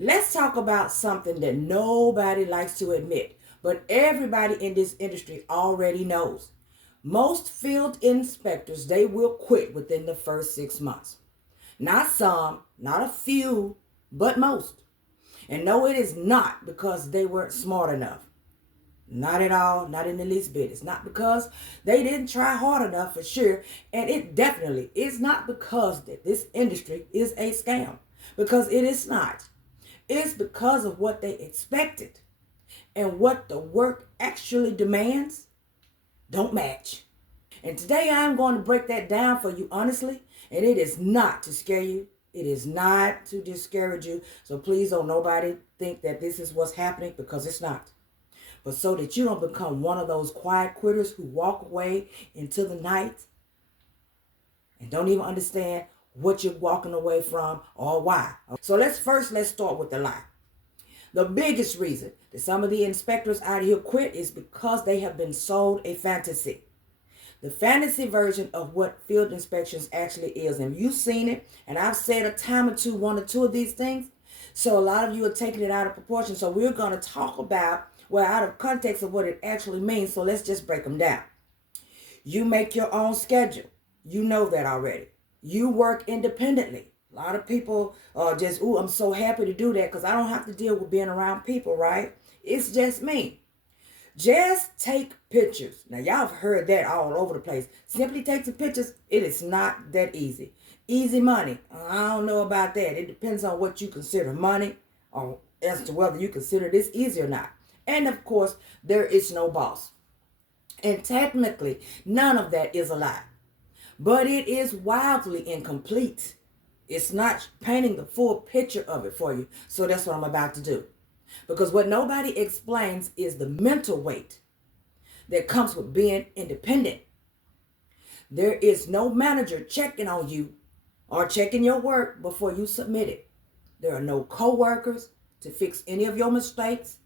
Let's talk about something that nobody likes to admit, but everybody in this industry already knows. Most field inspectors, they will quit within the first 6 months. Not some, not a few, but most. And no, it is not because they weren't smart enough. Not at all, not in the least bit. It's not because they didn't try hard enough for sure. And it definitely is not because that this industry is a scam. Because it is not. It's because of what they expected and what the work actually demands don't match. And today I'm going to break that down for you honestly. And it is not to scare you. It is not to discourage you. So please don't nobody think that this is what's happening, because it's not. But so that you don't become one of those quiet quitters who walk away into the night and don't even understand what you're walking away from or why. So let's start with the lie. The biggest reason that some of the inspectors out here quit is because they have been sold a fantasy. The fantasy version of what field inspections actually is. And you've seen it, and I've said a time or two, one or two of these things. So a lot of you are taking it out of proportion. So we're going to talk about, well, out of context of what it actually means. So let's just break them down. You make your own schedule. You know that already. You work independently. A lot of people are just, ooh, I'm so happy to do that because I don't have to deal with being around people, right? It's just me. Just take pictures. Now, y'all have heard that all over the place. Simply take some pictures. It is not that easy. Easy money. I don't know about that. It depends on what you consider money, or as to whether you consider this easy or not. And of course, there is no boss. And technically, none of that is a lie. But it is wildly incomplete. It's not painting the full picture of it for you. So that's what I'm about to do. Because what nobody explains is the mental weight that comes with being independent. There is no manager checking on you or checking your work before you submit it. There are no co-workers to fix any of your mistakes.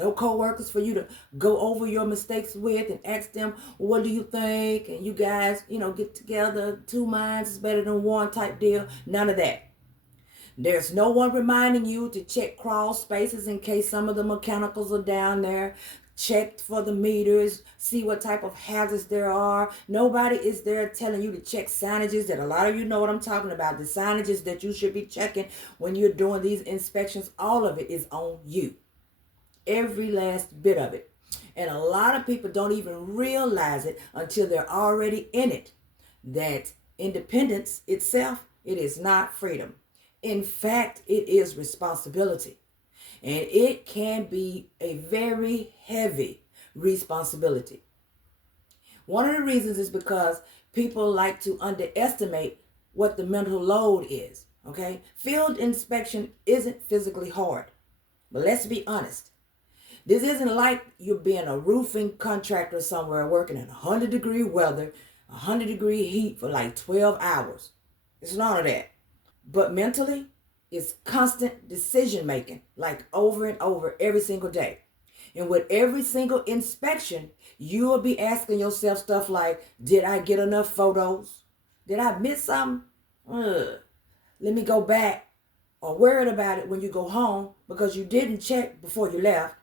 No co-workers for you to go over your mistakes with and ask them, what do you think? And you guys, get together. Two minds is better than one type deal. None of that. There's no one reminding you to check crawl spaces in case some of the mechanicals are down there. Check for the meters, see what type of hazards there are. Nobody is there telling you to check signages that a lot of you know what I'm talking about. The signages that you should be checking when you're doing these inspections, all of it is on you. Every last bit of it. And a lot of people don't even realize it until they're already in it. That independence itself, it is not freedom. In fact, it is responsibility. And it can be a very heavy responsibility. One of the reasons is because people like to underestimate what the mental load is. Okay? Field inspection isn't physically hard. But let's be honest. This isn't like you're being a roofing contractor somewhere working in 100-degree weather, 100-degree heat for like 12 hours. It's none of that. But mentally, it's constant decision making, like over and over every single day. And with every single inspection, you will be asking yourself stuff like, did I get enough photos? Did I miss something? Let me go back. Or worried about it when you go home because you didn't check before you left.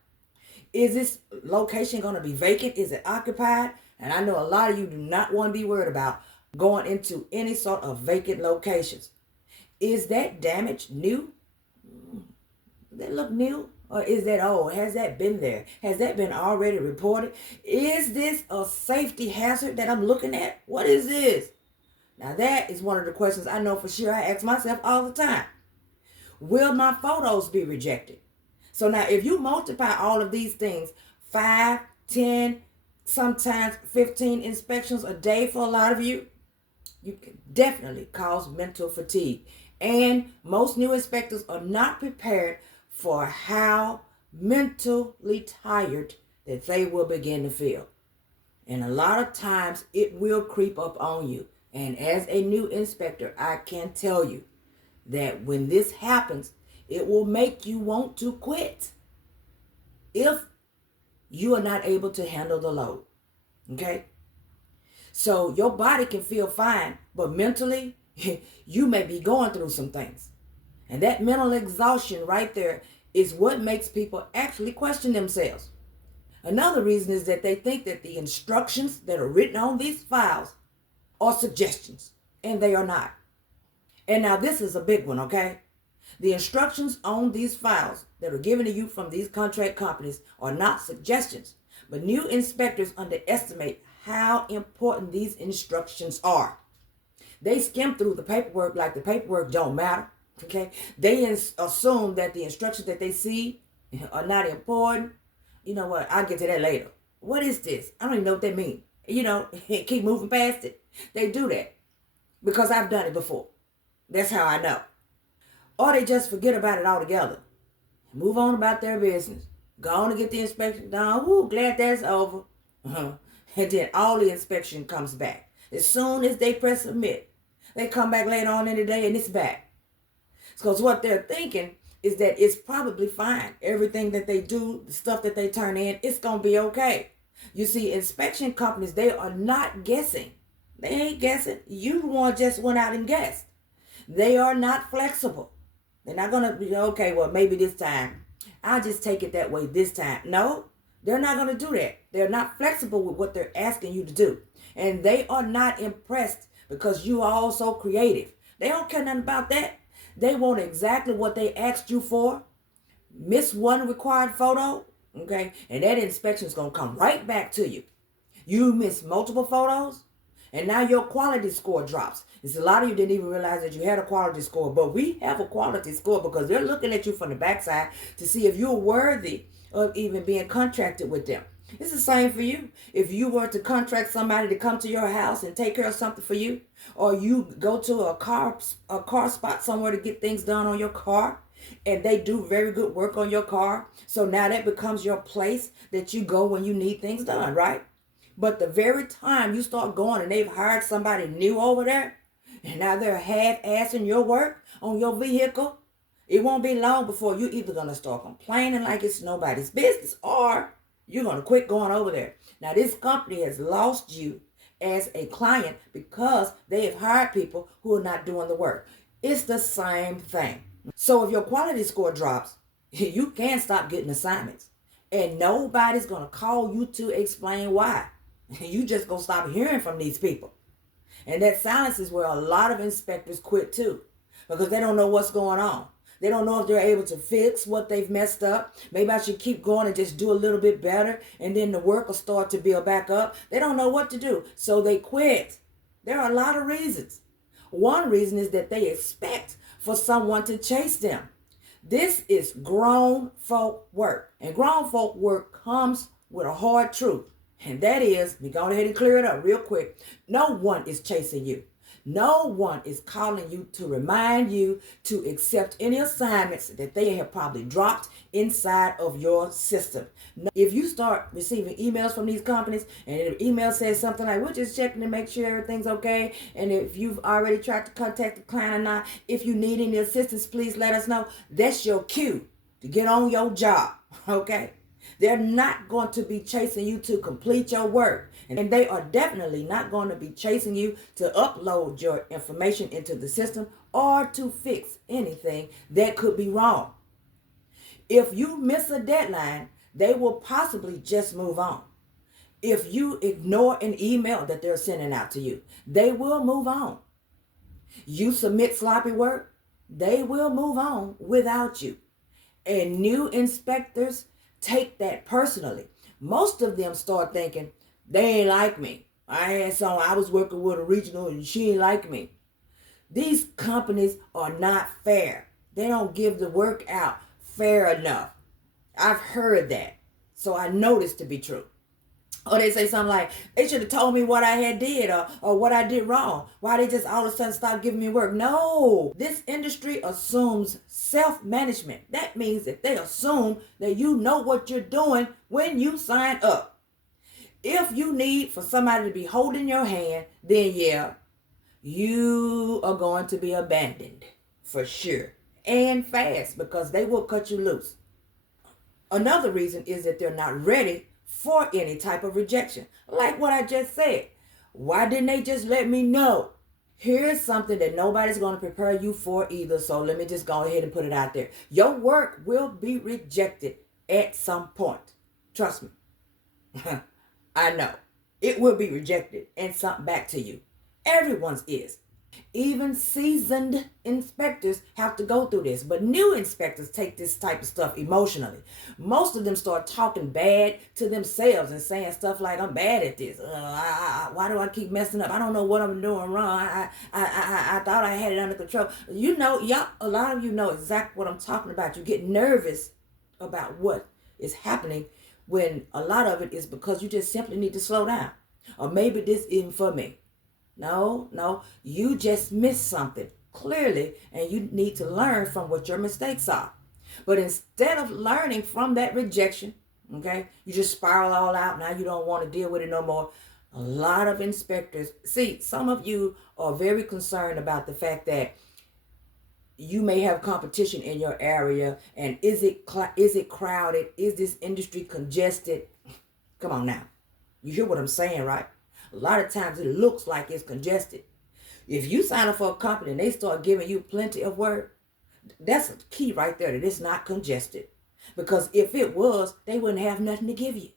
Is this location going to be vacant? Is it occupied? And I know a lot of you do not want to be worried about going into any sort of vacant locations. Is that damage new? Does that look new? Or is that old? Has that been there? Has that been already reported? Is this a safety hazard that I'm looking at? What is this? Now that is one of the questions I know for sure I ask myself all the time. Will my photos be rejected? So now if you multiply all of these things, 5, 10, sometimes 15 inspections a day for a lot of you, you can definitely cause mental fatigue. And most new inspectors are not prepared for how mentally tired that they will begin to feel. And a lot of times it will creep up on you. And as a new inspector, I can tell you that when this happens, it will make you want to quit if you are not able to handle the load. Okay? So your body can feel fine, but mentally, you may be going through some things. And that mental exhaustion right there is what makes people actually question themselves. Another reason is that they think that the instructions that are written on these files are suggestions, and they are not. And now this is a big one, okay? The instructions on these files that are given to you from these contract companies are not suggestions, but new inspectors underestimate how important these instructions are. They skim through the paperwork like the paperwork don't matter, okay? They assume that the instructions that they see are not important. You know what? I'll get to that later. What is this? I don't even know what they mean. Keep moving past it. They do that because I've done it before. That's how I know. Or they just forget about it altogether. Move on about their business. Go on and get the inspection done. Woo, glad that's over. And then all the inspection comes back. As soon as they press submit, they come back later on in the day and it's back. Because what they're thinking is that it's probably fine. Everything that they do, the stuff that they turn in, it's going to be okay. You see, inspection companies, they are not guessing. They ain't guessing. You the one just went out and guessed. They are not flexible. They're not going to be, okay, well, maybe this time. I'll just take it that way this time. No, they're not going to do that. They're not flexible with what they're asking you to do. And they are not impressed because you are all so creative. They don't care nothing about that. They want exactly what they asked you for. Miss one required photo, okay? And that inspection is going to come right back to you. You missed multiple photos, and now your quality score drops. It's a lot of you didn't even realize that you had a quality score, but we have a quality score because they're looking at you from the backside to see if you're worthy of even being contracted with them. It's the same for you. If you were to contract somebody to come to your house and take care of something for you, or you go to a car spot somewhere to get things done on your car, and they do very good work on your car, so now that becomes your place that you go when you need things done, right? But the very time you start going and they've hired somebody new over there, and now they're half-assing your work on your vehicle, it won't be long before you're either going to start complaining like it's nobody's business, or you're going to quit going over there. Now, this company has lost you as a client because they have hired people who are not doing the work. It's the same thing. So if your quality score drops, you can't stop getting assignments. And nobody's going to call you to explain why. You just going to stop hearing from these people. And that silence is where a lot of inspectors quit too, because they don't know what's going on. They don't know if they're able to fix what they've messed up. Maybe I should keep going and just do a little bit better, and then the work will start to build back up. They don't know what to do, so they quit. There are a lot of reasons. One reason is that they expect for someone to chase them. This is grown folk work, and grown folk work comes with a hard truth. And that is, we go ahead and clear it up real quick. No one is chasing you. No one is calling you to remind you to accept any assignments that they have probably dropped inside of your system. If you start receiving emails from these companies and the email says something like, we're just checking to make sure everything's okay, and if you've already tried to contact the client or not, if you need any assistance, please let us know. That's your cue to get on your job, okay? They're not going to be chasing you to complete your work. And they are definitely not going to be chasing you to upload your information into the system or to fix anything that could be wrong. If you miss a deadline, they will possibly just move on. If you ignore an email that they're sending out to you, they will move on. You submit sloppy work, they will move on without you. And new inspectors take that personally. Most of them start thinking, they ain't like me. I was working with a regional and she ain't like me. These companies are not fair. They don't give the work out fair enough. I've heard that. So I know this to be true. Or they say something like, they should have told me what I had did or what I did wrong. Why they just all of a sudden stop giving me work? No, this industry assumes self-management. That means that they assume that you know what you're doing when you sign up. If you need for somebody to be holding your hand, then yeah, you are going to be abandoned for sure. And fast, because they will cut you loose. Another reason is that they're not ready for any type of rejection. Like what I just said. Why didn't they just let me know? Here's something that nobody's going to prepare you for either. So let me just go ahead and put it out there. Your work will be rejected at some point. Trust me. I know. It will be rejected and sent back to you. Everyone's is. Even seasoned inspectors have to go through this, but new inspectors take this type of stuff emotionally. Most of them start talking bad to themselves and saying stuff like, I'm bad at this. Why do I keep messing up? I don't know what I'm doing wrong. I thought I had it under control. You know, y'all, a lot of you know exactly what I'm talking about. You get nervous about what is happening when a lot of it is because you just simply need to slow down. Or maybe this isn't for me. No, you just missed something clearly, and you need to learn from what your mistakes are. But instead of learning from that rejection, okay, you just spiral all out. Now you don't want to deal with it no more. A lot of inspectors, see, some of you are very concerned about the fact that you may have competition in your area, and is it crowded? Is this industry congested? Come on now. You hear what I'm saying, right? A lot of times it looks like it's congested. If you sign up for a company and they start giving you plenty of work, that's a key right there, that it's not congested. Because if it was, they wouldn't have nothing to give you.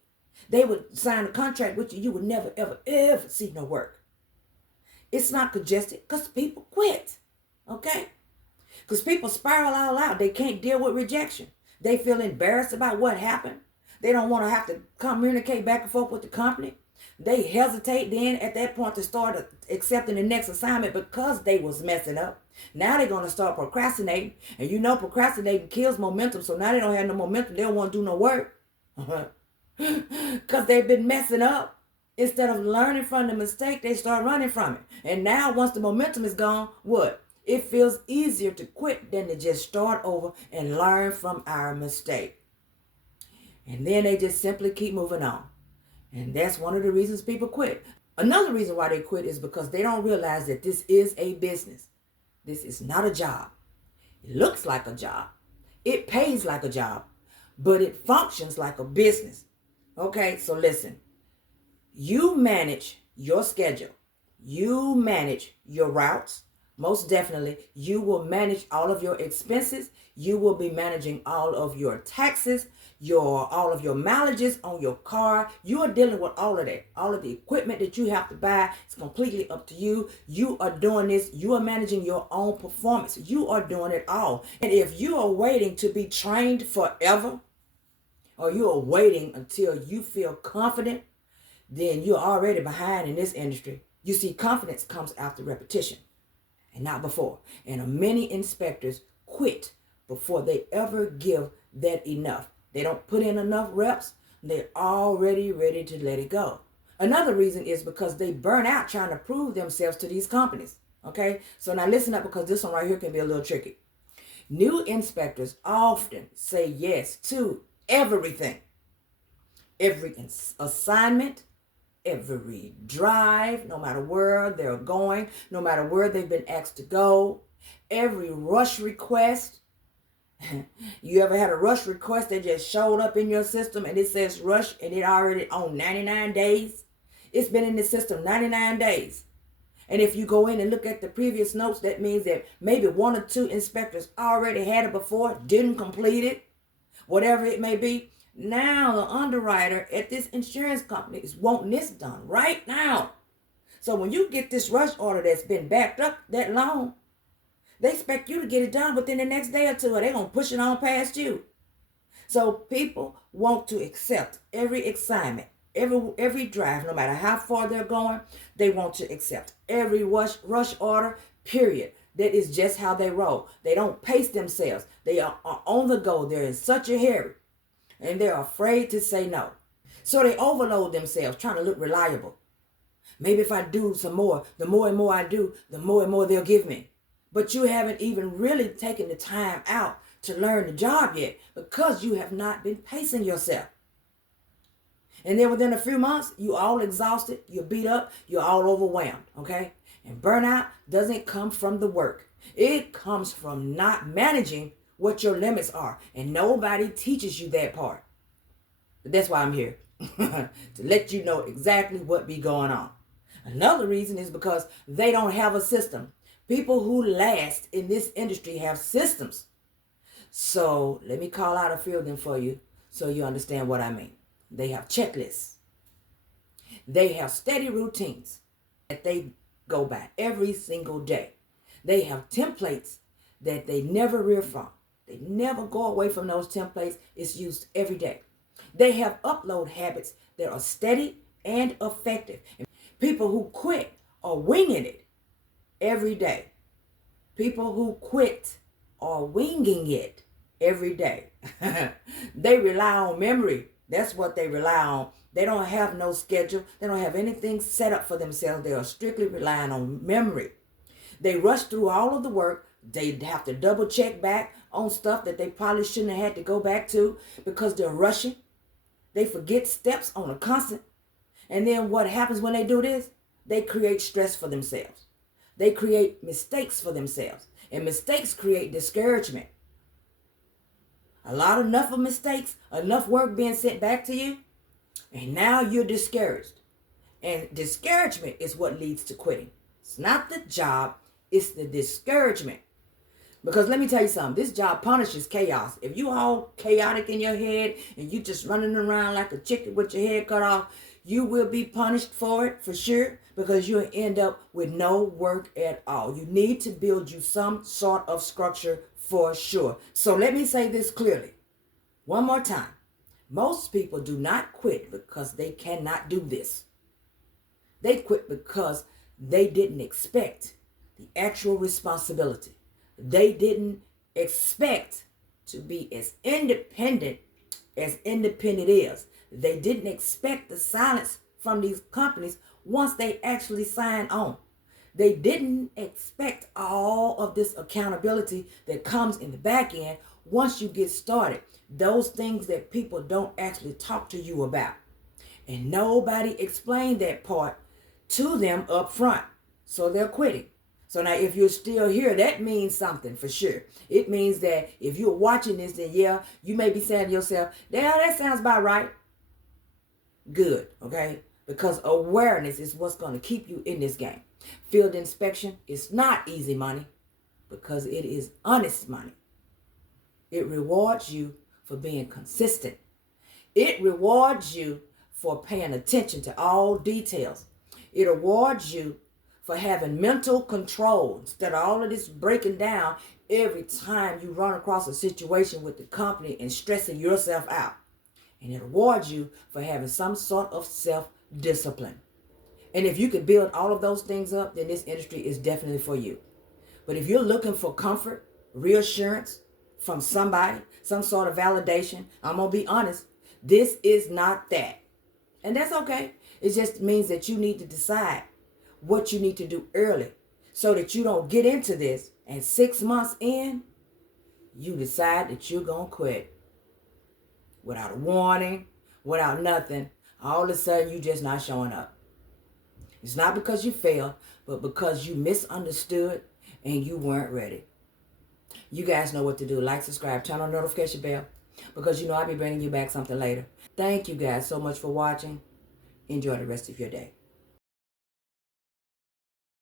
They would sign a contract with you. You would never, ever see no work. It's not congested because people quit. Okay? Because people spiral all out. They can't deal with rejection. They feel embarrassed about what happened. They don't want to have to communicate back and forth with the company. They hesitate then at that point to start accepting the next assignment because they was messing up. Now they're going to start procrastinating. And you know procrastinating kills momentum. So now they don't have no momentum. They don't want to do no work. Because they've been messing up. Instead of learning from the mistake, they start running from it. And now once the momentum is gone, what? It feels easier to quit than to just start over and learn from our mistake. And then they just simply keep moving on. And that's one of the reasons people quit. Another reason why they quit is because they don't realize that this is a business. This is not a job. It looks like a job. It pays like a job, but it functions like a business. Okay, so listen. You manage your schedule. You manage your routes. Most definitely, you will manage all of your expenses. You will be managing all of your taxes, all of your mileages on your car. You are dealing with all of that. All of the equipment that you have to buy is completely up to you. You are doing this. You are managing your own performance. You are doing it all. And if you are waiting to be trained forever, or you are waiting until you feel confident, then you're already behind in this industry. You see, confidence comes after repetition and not before. And many inspectors quit before they ever give that enough. They don't put in enough reps. They're already ready to let it go. Another reason is because they burn out trying to prove themselves to these companies. Okay? So now listen up, because this one right here can be a little tricky. New inspectors often say yes to everything. Every assignment, every drive, no matter where they're going, no matter where they've been asked to go, every rush request. You ever had a rush request that just showed up in your system and it says rush and it already on 99 days? It's been in the system 99 days. And if you go in and look at the previous notes, that means that maybe one or two inspectors already had it before, didn't complete it, whatever it may be. Now the underwriter at this insurance company is wanting this done right now. So when you get this rush order that's been backed up that long, they expect you to get it done within the next day or two, or they're going to push it on past you. So people want to accept every assignment, every drive, no matter how far they're going. They want to accept every rush order, period. That is just how they roll. They don't pace themselves. They are on the go. They're in such a hurry. And they're afraid to say no. So they overload themselves, trying to look reliable. Maybe if I do some more, the more and more I do, the more and more they'll give me. But you haven't even really taken the time out to learn the job yet, because you have not been pacing yourself. And then within a few months, you're all exhausted, you're beat up, you're all overwhelmed, okay? And burnout doesn't come from the work. It comes from not managing what your limits are. And nobody teaches you that part. But that's why I'm here. To let you know exactly what be going on. Another reason is because they don't have a system. People who last in this industry have systems. So let me call out a few of them for you so you understand what I mean. They have checklists. They have steady routines that they go by every single day. They have templates that they never veer from. They never go away from those templates. It's used every day. They have upload habits that are steady and effective. People who quit are winging it every day. People who quit are winging it every day. They rely on memory. That's what they rely on. They don't have no schedule. They don't have anything set up for themselves. They are strictly relying on memory. They rush through all of the work. They have to double check back on stuff that they probably shouldn't have had to go back to because they're rushing. They forget steps on a constant. And then what happens when they do this? They create stress for themselves. They create mistakes for themselves. And mistakes create discouragement. Enough of mistakes, enough work being sent back to you, and now you're discouraged. And discouragement is what leads to quitting. It's not the job, it's the discouragement. Because let me tell you something, this job punishes chaos. If you all chaotic in your head and you just running around like a chicken with your head cut off, you will be punished for it for sure, because you'll end up with no work at all. You need to build you some sort of structure for sure. So let me say this clearly. One more time. Most people do not quit because they cannot do this. They quit because they didn't expect the actual responsibility. They didn't expect to be as independent is. They didn't expect the silence from these companies once they actually signed on. They didn't expect all of this accountability that comes in the back end once you get started. Those things that people don't actually talk to you about. And nobody explained that part to them up front. So they're quitting. So now if you're still here, that means something for sure. It means that if you're watching this, then yeah, you may be saying to yourself, yeah, that sounds about right. Good, okay? Because awareness is what's going to keep you in this game. Field inspection is not easy money because it is honest money. It rewards you for being consistent. It rewards you for paying attention to all details. It rewards you for having mental control instead of all of this breaking down every time you run across a situation with the company and stressing yourself out. And it rewards you for having some sort of self-discipline. And if you could build all of those things up, then this industry is definitely for you. But if you're looking for comfort, reassurance from somebody, some sort of validation, I'm going to be honest, this is not that. And that's okay. It just means that you need to decide what you need to do early so that you don't get into this and 6 months in, you decide that you're going to quit. Without a warning, without nothing, all of a sudden you just not showing up. It's not because you failed, but because you misunderstood and you weren't ready. You guys know what to do. Like, subscribe, turn on the notification bell, because you know I'll be bringing you back something later. Thank you guys so much for watching. Enjoy the rest of your day.